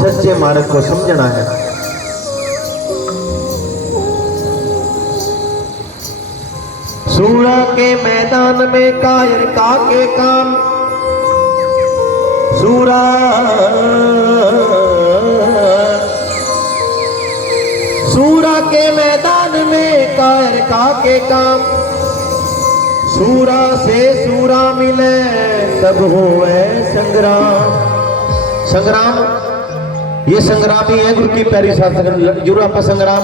सच्चे मार्ग को समझना है। सूरा के मैदान में कायर का के काम, सूरा सूरा के मैदान में कायर का के काम, सूरा से सूरा मिले तब होवे संग्राम। संग्राम ये संग्रामी है गुरु की प्यारी साथ जुरा आप संग्राम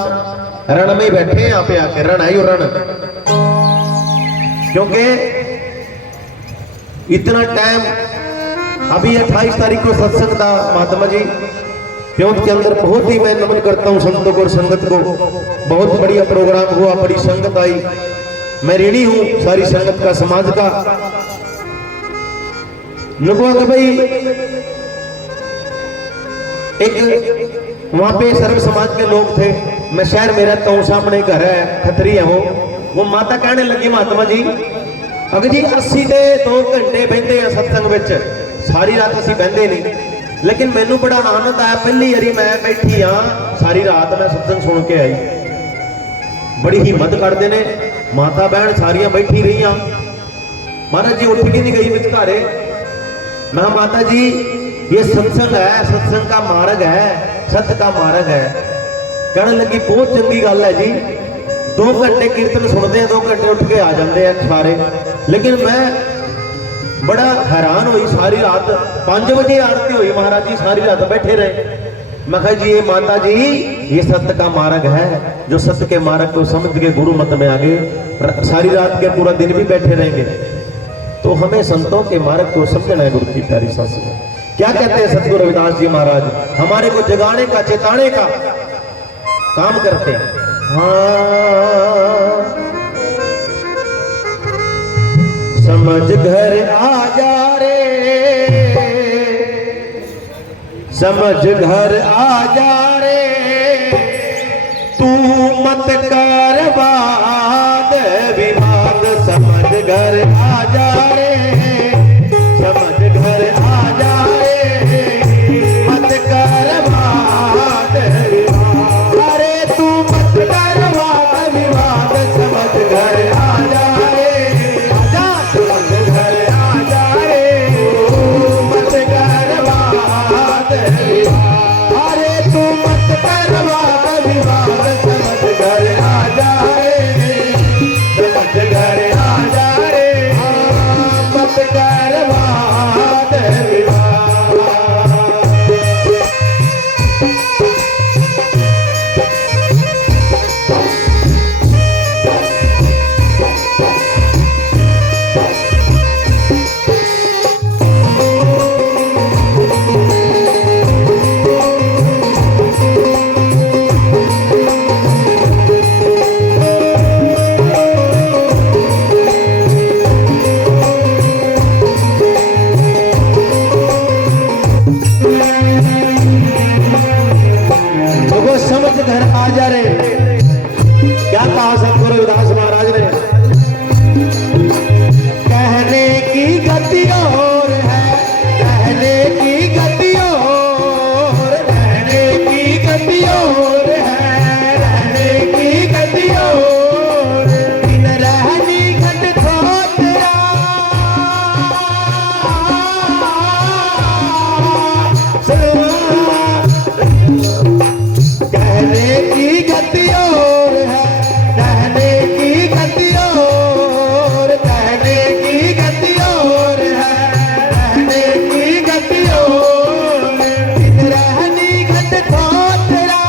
रण में बैठे हैं, यहाँ पे आके रण है यो रण, क्योंकि इतना टाइम अभी 28 तारीख को सत्संग था महात्मा जी प्योंत के अंदर, बहुत ही मैं नमन करता हूँ संतों को और संगत को। बहुत बढ़िया प्रोग्राम हुआ, बड़ी संगत आई, मैं ऋणी हूँ सारी संगत का, समाज का। नुकवा का भाई एक वहां पे सर्व समाज के लोग थे, मैं शहर में रहता हूँ, सामने घर है, खतरी है वो माता कहने लगी महात्मा जी अगर जी 80 ते 2 घंटे बहते हैं सत्संग विच, सारी रात असी बहते नहीं, लेकिन मैनू बड़ा आनंद आया, पहली बारी मैं बैठी हाँ सारी रात मैं सत्संग सुन के आई। बड़ी हिम्मत करते ने माता बहन सारियां बैठी रही। महाराज जी उठ के नहीं गई विचकारे, मैं माता जी ये सत्संग है, सत्संग का मार्ग है, सत्य का मार्ग है। कहने लगी बहुत चंगी गल है जी, 2 घंटे कीर्तन सुनते हैं, 2 घंटे उठ के आ जाते हैं सारे, लेकिन मैं बड़ा हैरान हुई, सारी रात 5 बजे आरती हुई, महाराज जी सारी रात बैठे रहे। मैं कहा जी ये माता जी ये सत्य का मार्ग है, जो सत्य के मार्ग को समझ के गुरु मत में आगे सारी रात के पूरा दिन भी बैठे रहेंगे। तो हमें संतों के मार्ग को समझना है। गुरु की प्यारी शास्त्र में क्या कहते हैं सतगुरु रविदास जी महाराज, हमारे को जगाने का चेताने का काम करते हैं। हाँ समझ घर आ जा रे, समझ घर आ जा रे, तू मत कर वाद विवाद, समझ घर आ जा रे, समझ घर आ जा रे, मत कर वाद विवाद, अरे तू मत कर वाद विवाद, समझ घर आ जा रे, आजा समझ घर आ जा रे, तू मत कर वाद विवाद, अरे तू मत कर वाद विवाद, समझ घर आ जा रे, समझ घर आ जा रे, मत कर वाद विवाद। समझ घर आ जा रे, क्या कहा सतगुरु रविदास महाराज ने, कहने की गति और है, कहने की गति और, रहने की गति और है, रहने की गति और, बिन रहनी घट खोतरा, कहने की गति और है, रहने की गति और, कहने की गति और है, रहने की गति और, बिन रहनी घट खोतरा,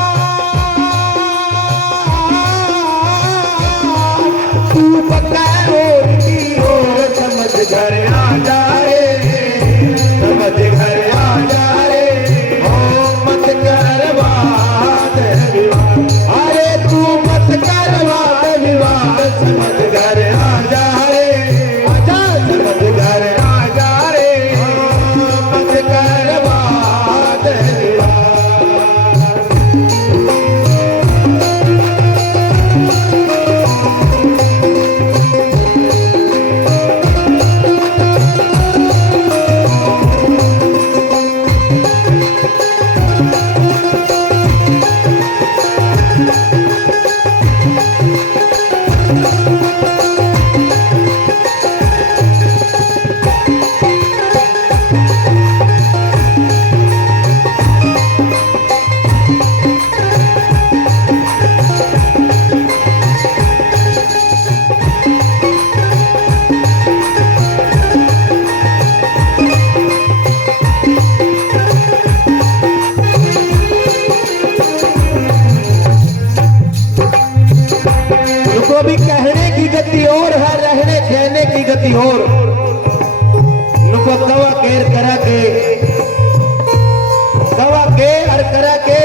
देखो अभी कहने की गति और है, रहने कहने की गति और। नुको कवा केर करा के, कवा के और करा के,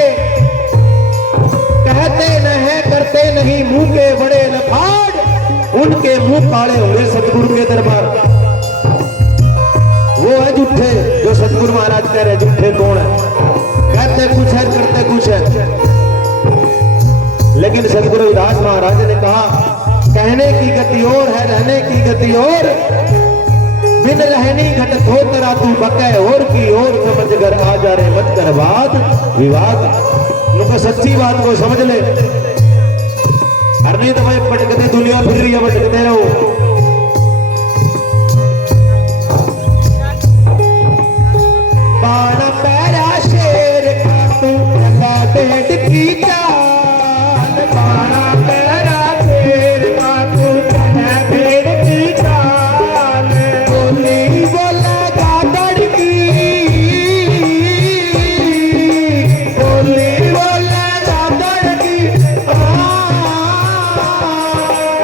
कहते न है करते नहीं, मुंह के बड़े लफाड़, उनके मुंह काले हुए सतगुरु के दरबार। वो है झूठे जो सतगुरु महाराज कह रहे, झूठे कौन है? कहते कुछ है करते कुछ है। लेकिन सतगुरु रविदास महाराज ने कहा कहने की गति और है, रहने की गति और। बिन रहनी घट धो तेरा तू बकै और की और, समझ कर आ जा रे मत कर वाद विवाद। उनको सच्ची बात को समझ ले, हर नहीं तो भाई पटकते दुनिया फिर रही है, भटकते रहो। बाणा पैरा शेर का तू भेंट की चाल, बाणा पैरा शेर का तू भेंट की चाल। बोली बोलेगा दड़की, बोली बोलेगा दड़की,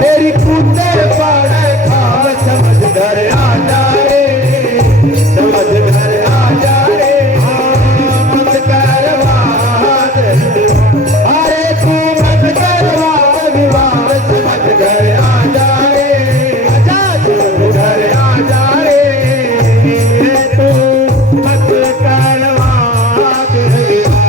तेरी कुत्ते पड़े खाल, समझ घर आ जा रे, समझ घर आ जा रे, मत कर वाद, अरे तू मत कर वाद विवाद, समझ घर आ जा रे, आजा तू घर आ जा रे, तू मत कर वाद विवाद।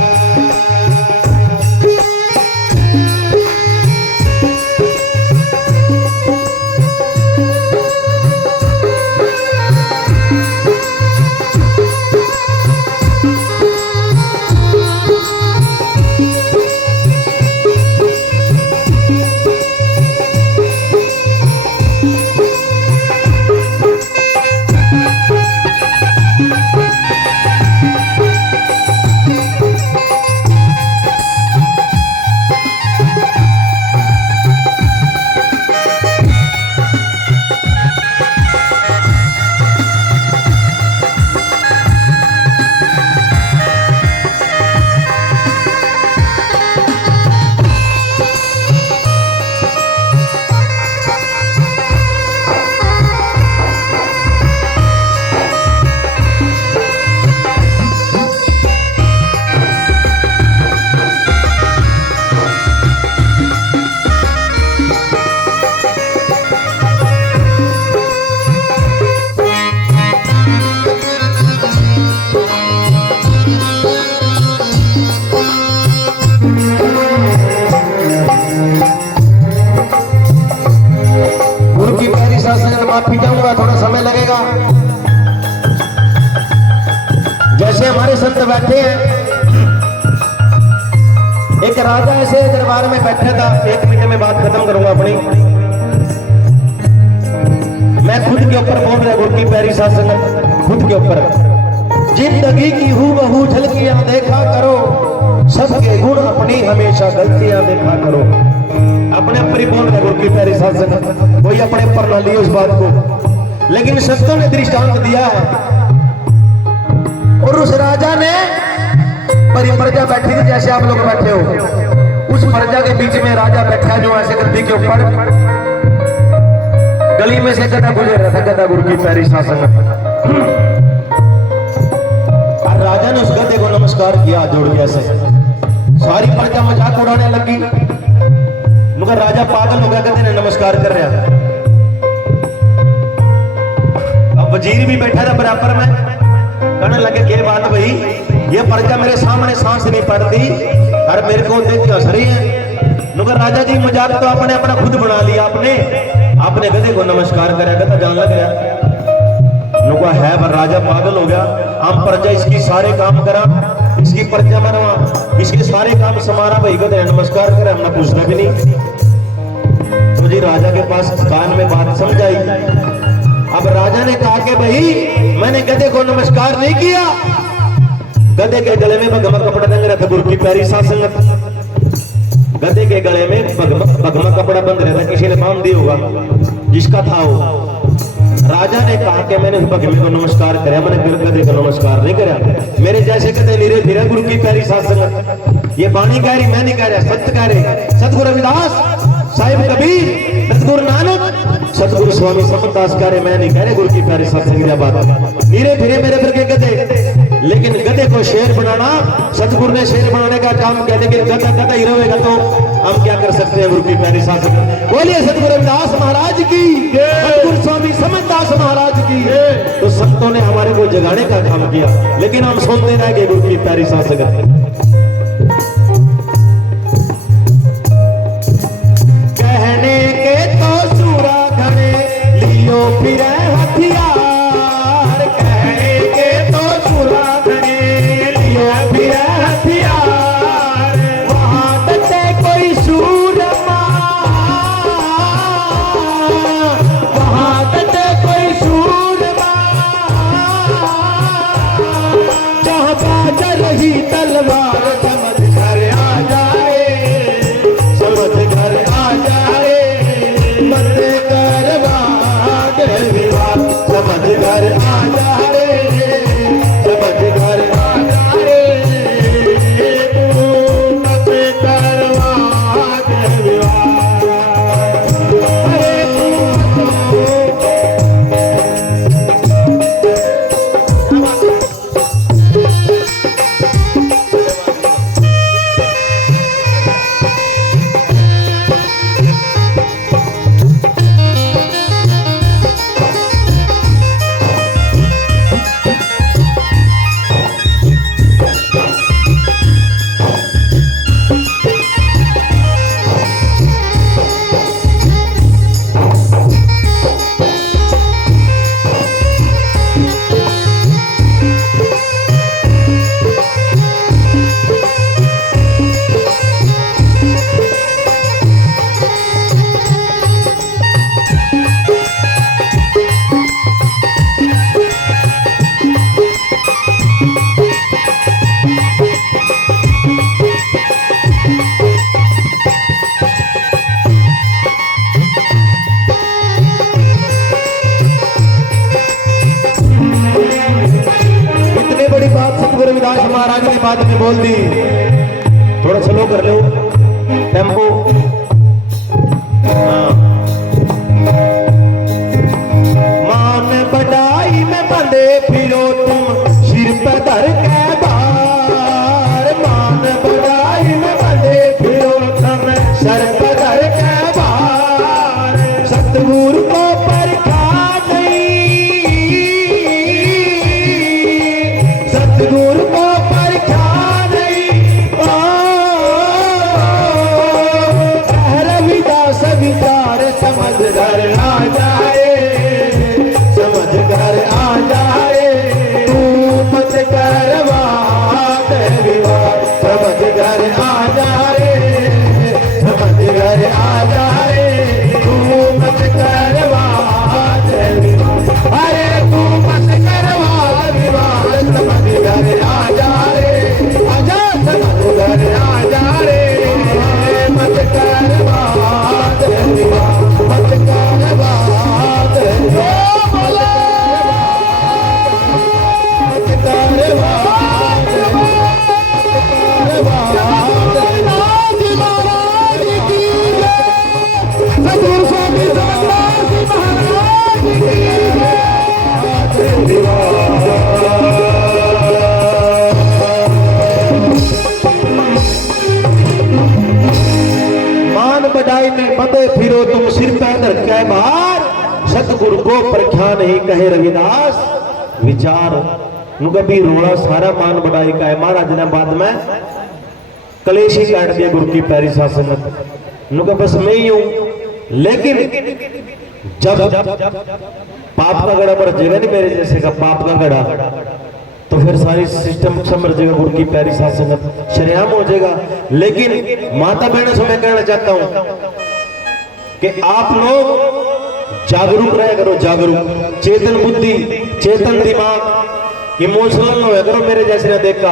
गुरु की पैरी शासन माफी जाऊंगा, थोड़ा समय लगेगा। जैसे हमारे संत बैठे हैं, एक राजा ऐसे दरबार में बैठा था। 1 मिनट में बात खत्म करूंगा अपनी। मैं खुद के ऊपर बोल रहा, गुरु की पैरी शासन खुद के ऊपर। जिंदगी की हूबहू झलकियां देखा करो, सबके गुण अपनी हमेशा गलतियां देखा करो। अपने ऊपर ही बोल रहे गुरु की पैरी शासन, कोई अपने ऊपर ना लिए उस बात को। लेकिन संतों ने दृष्टांत दिया है। और उस राजा ने परी प्रजा बैठी थी, जैसे आप लोग बैठे हो, उस प्रजा के बीच में राजा बैठा जो ऐसे गद्दी के ऊपर। गली में से गधा गुजर रहा था, गधा गुरु की पैरी शासन। राजा ने उस गधे को नमस्कार किया जोड़ के ऐसे। सारी प्रजा मजाक उड़ाने लगी, मगर राजा पागल हो गया, गधे ने नमस्कार कर रहा। अब वजीर भी बैठा था बराबर में, कहने लगे क्या बात भाई, ये प्रजा मेरे सामने सांस नहीं पड़ती और मेरे को देख के हंस रही है। मगर राजा जी मजाक तो आपने अपना खुद बना लिया, आपने गधे को नमस्कार करा, गधा जान लग गया नुका है। पर राजा पागल हो गया, हम प्रजा इसकी सारे काम करा, इसकी प्रजा बनवा, इसके सारे काम समारा, भाई गधे नमस्कार करे, हमने पूछना भी नहीं। तो जी राजा के पास कान में बात समझाई। अब राजा ने कहा कि भाई मैंने गधे को नमस्कार नहीं किया। गधे के गले में भगमा कपड़ा टंग रहा था, गुरु की पैरी शासन। गधे के गले में भगमा कपड़ा बंद रहा था, किसी ने बांध दिया होगा, जिसका था वो। राजा ने कहा कि मैंने भगवे को नमस्कार कराया, मैंने गधे को नमस्कार नहीं कराया। मेरे जैसे गधे नीरे फिरे गुरु की पैरी शासन। ये बाणी कह रही, मैं नहीं कह रहा, सत्य कह रहे। सतगुरु रविदास साहिब कबीर, सतगुरु नानक, सतगुरु स्वामी समरदास कह रहे, मैं नहीं कह रहे गुरु की प्यारी सत्संग बात। नीरे फिरे मेरे फिर के गधे, लेकिन गधे को शेर बनाना, सतगुरु ने शेर बनाने का काम किया, लेकिन गधा गधा ही रहेगा तो हम क्या कर सकते हैं। गुरु की प्यारी सत्संग बोलिए सतगुरु रविदास महाराज की, सतगुरु स्वामी समरदास महाराज की। तो संतों ने हमारे को जगाने का काम किया, लेकिन हम सुनते रह गए गुरु की प्यारी सत्संग। कहने के तो सूरा घने लियो फिर हथियार, कहने के तो सूरा घने लियो फिर हथियार, वहां डटे कोई सूरमा, वहां डटे कोई सूरमा, जहां बाज रही तलवार समझ कर आ जाए, समझ कर आ जाए, मत करवा दे विवाद, समझ कर आ जाए, समझ कर आ जाए, तू मत करवा दे विवाद। अरे रविदास महाराज ने बात में बोल दी, थोड़ा स्लो कर लो टेम्पो। मान बढ़ाई में बंदे फिरो तुम सिर पर धर के बार, मान बढ़ाई में बंदे फिरो तुम सर पर धर के बार, सतगुरु को परखा नहीं, सतगुरु को परखा नहीं, रविदास विचार समझ कर आ जाए, समझ कर आ जाए, तू मत करवा दे विवाद, समझ कर आ जाए, समझ कर आ जाए, तू मत करवा दे विवाद। अरे तू मत करवा विवाद, समझ कर आ जाए, आजा समझ कर आ जाए, मत करवा दे विवाद, मत करवा दे विवाद, मत करवा दे महाराज की जय, सतगुरु स्वामी समरदास महाराज की मान बढ़ाई में बंदे फिरो तुम सिर पे धर के बाहर, सतगुरु को परखा नहीं कहे रविदास विचार। कभी रोड़ा सारा मान बढ़ाई का है। महाराज ने बाद में कलेश ही काट दिया गुरु की प्यारी शासनत। नुका बस मैं ही हूं, लेकिन जब पाप का गड़ा मर जाएगा नहीं मेरे जैसे का पाप का गड़ा, तो फिर सारी सिस्टम समझ जाएगा गुरु की प्यारी शासनत शरेआम हो जाएगा। लेकिन माता बहनों से मैं कहना चाहता हूं कि आप लोग जागरूक रहे करो, जागरूक, चेतन बुद्धि, चेतन दिमाग, इमोशनल न हो करो मेरे जैसे ने देखा।